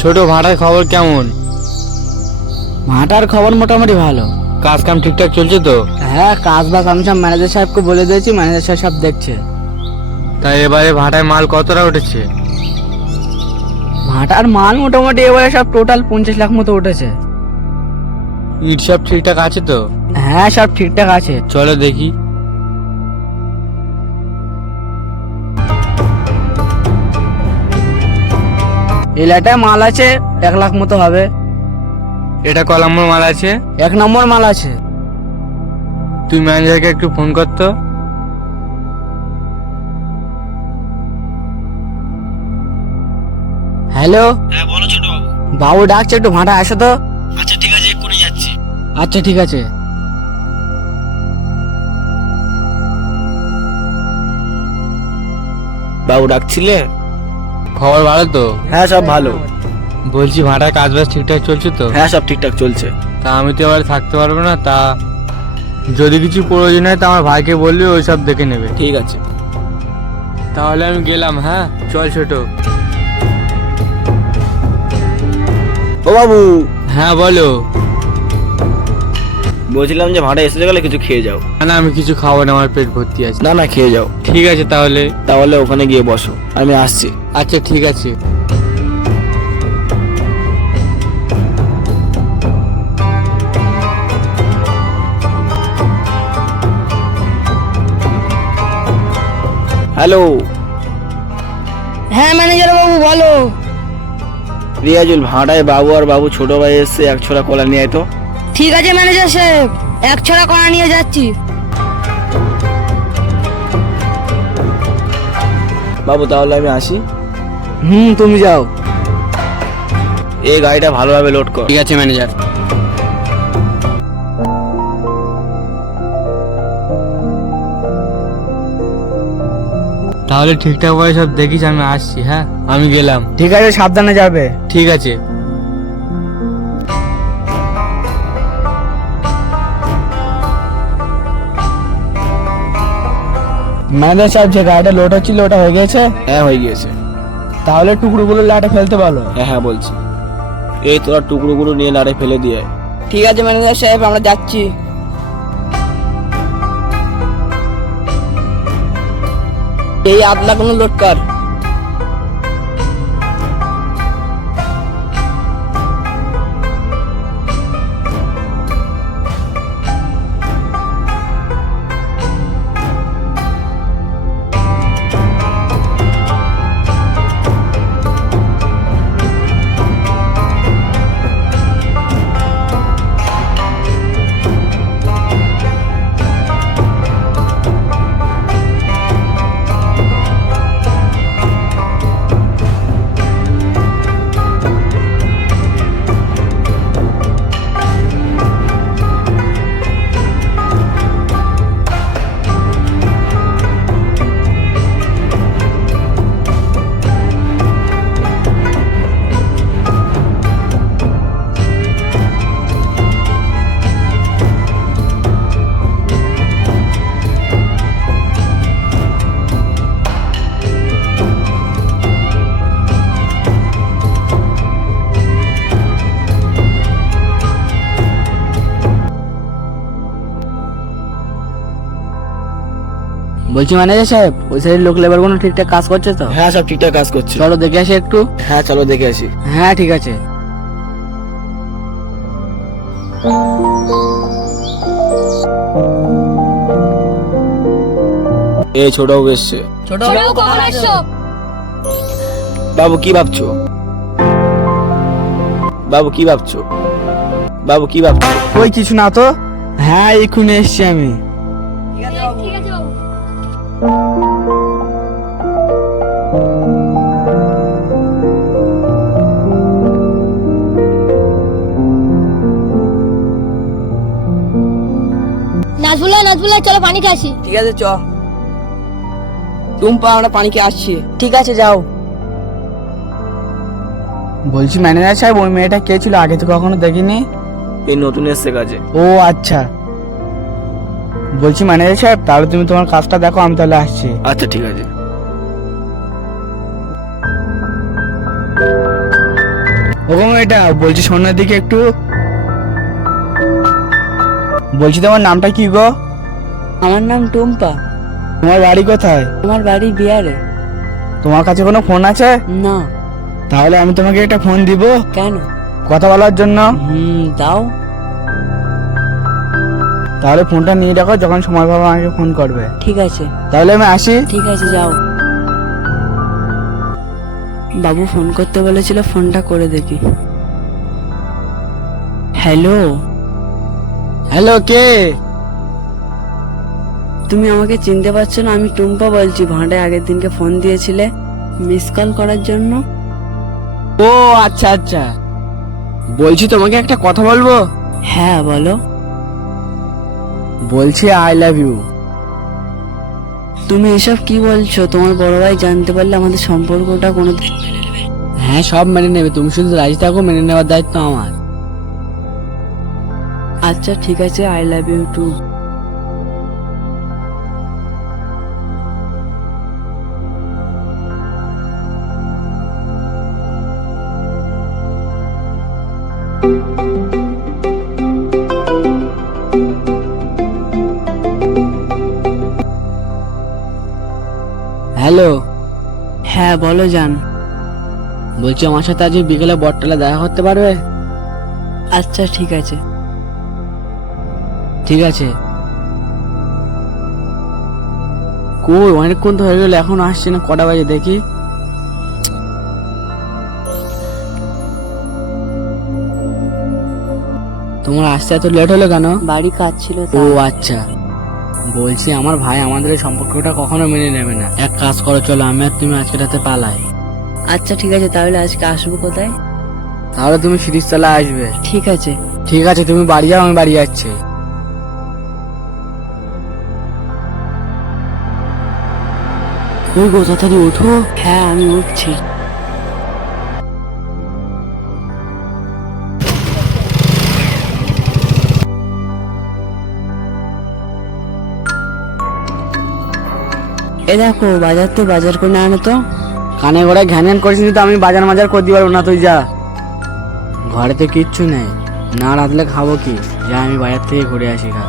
ছোট ভাড়ার খবর কেমন? ভাটার খবর মোটামুটি ভালো। কাজ কাম ঠিকঠাক চলছে তো? হ্যাঁ, কাজ বাজ আমি সব ম্যানেজার সাহেবকে বলে দিয়েছি, ম্যানেজার সাহেব সব দেখছে। তাই এবারে ভাড়ায় মাল কতটা উঠেছে? ভাটার মাল মোটামুটি এবারে সব টোটাল 50 লাখ মতো উঠেছে। ইট সব ঠিকঠাক আছে তো? হ্যাঁ, সব ঠিকঠাক আছে। চলো দেখি। এই লাটায় মাল আছে 1 লাখ মতো হবে। এটা ক নম্বর মাল আছে? 1 নম্বর মাল আছে। তুই ম্যানেজারকে একটু ফোন করতো। হ্যালো, হ্যাঁ বলো ছোট বাবু। বাবু ডাকছে, একটু ভাটা আসো তো। আচ্ছা ঠিক আছে, এক্ষুনি যাচ্ছি। আচ্ছা ঠিক আছে। বাবু ডাকছিলে? খবর ভালো তো? হ্যাঁ সব ভালো। বলছি ভাড়ার কাজ বাজ ঠিকঠাক চলছে তো? হ্যাঁ সব ঠিকঠাক চলছে। তা আমি তো এবারে থাকতে পারবো না, তা যদি কিছু প্রয়োজন হয় তা আমার ভাইকে বললে ওই সব দেখে নেবে। ঠিক আছে। তাহলে আমি গেলাম। হ্যাঁ চল ছোট। ও বাবু, হ্যাঁ বলো। বলছিলাম যে ভাড়া এসে গেলে কিছু খেয়ে যাও। না না, আমি কিছু খাবো না, আমার পেট ভর্তি আছে। না না, খেয়ে যাও। ঠিক আছে তাহলে। তাহলে ওখানে গিয়ে বসো, আমি আসছি। আচ্ছা ঠিক আছে। হ্যালো হ্যাঁ ম্যানেজার বাবু বলো। রিয়াজুল, ভাড়ায় বাবু আর বাবু ছোট ভাই এসছে, 1 ছোড়া কলা নিয়ে আয় তো। ঠিক আছে ম্যানেজার সাহেব, 1 ছড়া কড়া নিয়ে যাচ্ছি। বাবু তাহলে আমি আসি। তুমি যাও। এই গাড়িটা ভালোভাবে লোড কর। ঠিক আছে ম্যানেজার। তাহলে ঠিকঠাক ভাবে সব দেখিস, আমি আসছি। হ্যাঁ আমি গেলাম। ঠিক আছে, সাবধানে যাবে। ঠিক আছে। ম্যানেজার সাহেব, যে গাড়িটা লোড হচ্ছিল ওটা হয়ে গেছে? হ্যাঁ হয়ে গিয়েছে। তাহলে টুকরোগুলো লাটে ফেলতে বলো। হ্যাঁ হ্যাঁ বলছি। এই তোরা টুকরোগুলো নিয়ে লাড়ে ফেলে দিয়ে আয়। ঠিক আছে ম্যানেজার সাহেব, আমরা যাচ্ছি। এই আপনা কোনো লোড কর। বলছি ম্যানেজার সাহেব, ওই সাইডের লোক লেবার গুলো ঠিকঠাক কাজ করছে তো? হ্যাঁ সব ঠিকঠাক কাজ করছে। চলো দেখে আসি একটু। হ্যাঁ চলো দেখে আসি। হ্যাঁ ঠিক আছে। এই ছোট বাবু এসছে। ছোট বাবু কখন আসছো? বাবু কি ভাবছো? বাবু কি ভাবছো? বাবু কি ভাবছো? ওই কিছু না তো। হ্যাঁ এক্ষুনি এসছি আমি। নাজবুল্লাহ চলো পানি খেয়ে আসি। ঠিক আছে চ। টুম্পা, আমরা পানি খেয়ে আসছি। ঠিক আছে যাও। বলছি ম্যানেজার সাহেব, ওই মেয়েটা কে ছিল? আগে তো কখনো দেখিনি। এই নতুন এসছে কাজে। ও আচ্ছা। বলছি ম্যানেজার সাহেব, তাহলে তুমি তোমার কাজটা দেখো, আমি তাহলে আসছি। আচ্ছা ঠিক আছে। ওরকম এটা বলছি, সামনের দিকে একটু। বলছি তোমার নামটা কি গো? আমার নাম টুম্পা। তোমার বাড়ি কোথায়? আমার বাড়ি বিহারে। তোমার কাছে কোনো ফোন আছে? না। তাহলে আমি তোমাকে একটা ফোন দিব কেন? কথা বলার জন্য। দাও। তাহলে ফোনটা নিয়ে রাখো, যখন সময় পাবো আমাকে ফোন করবে। ঠিক আছে। তাহলে আমি আসি। ঠিক আছে, যাও। বাবু ফোন করতে বলেছিল, ফোনটা করে দেখি। হ্যালো। হ্যালো, কে? তুমি আমাকে চিনতে পারছো না? আমি টুম্পা বলছি। ভাঁড়ায় আগের দিনকে ফোন দিয়েছিলে মিস কল করার জন্য। ও আচ্ছা আচ্ছা। বলছি তোমাকে একটা কথা বলবো। হ্যাঁ, বলো। বলছি আই লাভ ইউ। তুমি এসব কি বলছো? তোমার বড় ভাই জানতে পারলে আমাদের সম্পর্কটা কোনো। হ্যাঁ, সব মেনে নেবে, তুমি শুধু রাজি থাকো, মেনে নেওয়ার দায়িত্ব আমার। আচ্ছা ঠিক আছে, I love you too. Hello. হ্যাঁ, বলো জান। বলছি আমার সাথে আজ বিকেলে বটতলা দেখা করতে পারবে? আচ্ছা ঠিক আছে। ঠিক আছে। কই অনেকক্ষণ তো হয়ে গেল, এখন আসছে না, কটা বাজে দেখি। তোমার আসতে এত লেট হলো কেন? বাড়ি কাজ ছিল ও তাই। আচ্ছা। বলছি আমার ভাই আমাদের এই সম্পর্কটা কখনো মেনে নেবে না। এক কাজ করো, চলো আমি আর তুমি আজকে রাতে পালাই। আচ্ছা ঠিক আছে, তাহলে আজকে আসবো কোথায়? তাহলে তুমি সিরিজতলা আসবে। ঠিক আছে। ঠিক আছে, তুমি বাড়ি যাও, আমি বাড়ি যাচ্ছি। ওই গো, তাড়াতাড়ি ওঠো। হ্যাঁ, আমি উঠছি। এ দেখো, বাজার তো বাজার করে আনো তো। কানে ঘোড়ায় ঘ্যান ঘ্যান করিস নি তো, আমি বাজার মাজার করে দিতে পারবো না, তুই যা। ঘরে তো কিচ্ছু নেই, না রাঁধলে খাবো কি? যা, আমি বাজার থেকে ঘুরে আসি খা।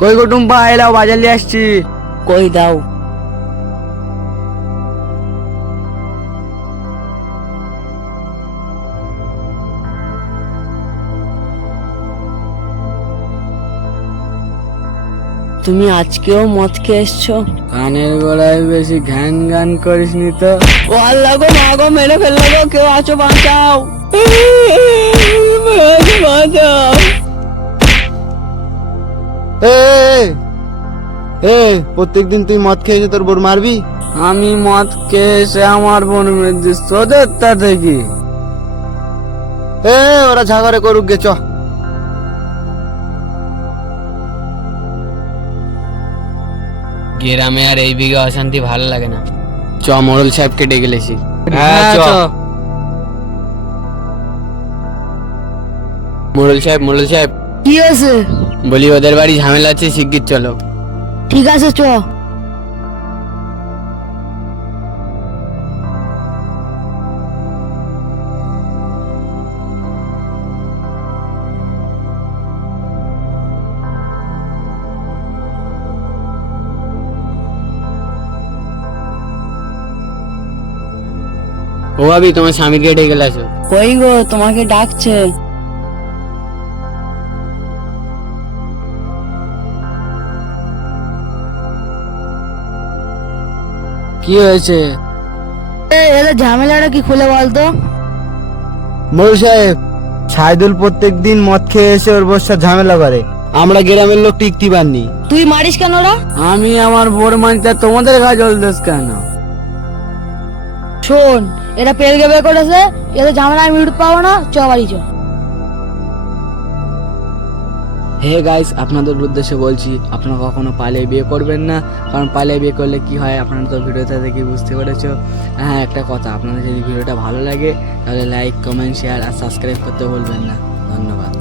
কই গো টুম্পা, এলাও, বাজার নিয়ে আসছি। কই দাও। তুমি আজকেও মদ খেয়ে এসছো? কানের গোড়ায় বেশি ঘ্যান ঘ্যান করিস নি তো। ও আল্লাহ গো, মা গো, মেরে ফেললো গো, কেউ আছো, বাঁচাও। বাঁচাও। প্রত্যেকদিন তুই মদ খেয়েছে, তোর বোর মারবি? আমি মদ খেয়ে এসে আমার বোন মেরে সোদেরটা দেখি। ওরা ঝাগড়ে করুক গে, চ। গ্রামে আর এই বিঘা অশান্তি ভালো লাগে না। চ, মোড়ল সাহেবকে ডেকে লেছি। হ্যাঁ, চ। মোড়ল সাহেব, মোড়ল সাহেব, কি হয়েছে? বলি ওদের বাড়ি ঝামেলা আছে, শিগগির চলো। ঠিক আছে, চ। ও ভাবি, তোমার স্বামীকে ডেকে আসো। কই গো, তোমাকে ডাকছে। কি হয়েছে? এদের ঝামেলাটা কি খুলে বলতো? মোড়ল সাহেব, সাইদুল প্রত্যেকদিন মদ খেয়ে এসে ওর বসে ঝামেলা করে, আমরা গ্রামের লোক টিকতে পারিনি। তুই মারিস কেন ওরা? আমি আমার বোর মানতে তোমাদের গায়ে জল দোষ কেন? শোন, এরা পেলকে বের করেছে, এদের ঝামেলা আমি উঠ পাবো না, চ বাড়ি চ। হে গাইস, আপনাদের উদ্দেশ্যে বলছি আপনারা কখনো পালিয়ে বিয়ে করবেন না, কারণ পালিয়ে বিয়ে করলে কি হয় আপনারা তো ভিডিওটা দেখে বুঝতে পেরেছো। হ্যাঁ, একটা কথা, আপনাদের যদি ভিডিওটা ভালো লাগে তাহলে লাইক, কমেন্ট, শেয়ার আর সাবস্ক্রাইব করতে ভুলবেন না। ধন্যবাদ।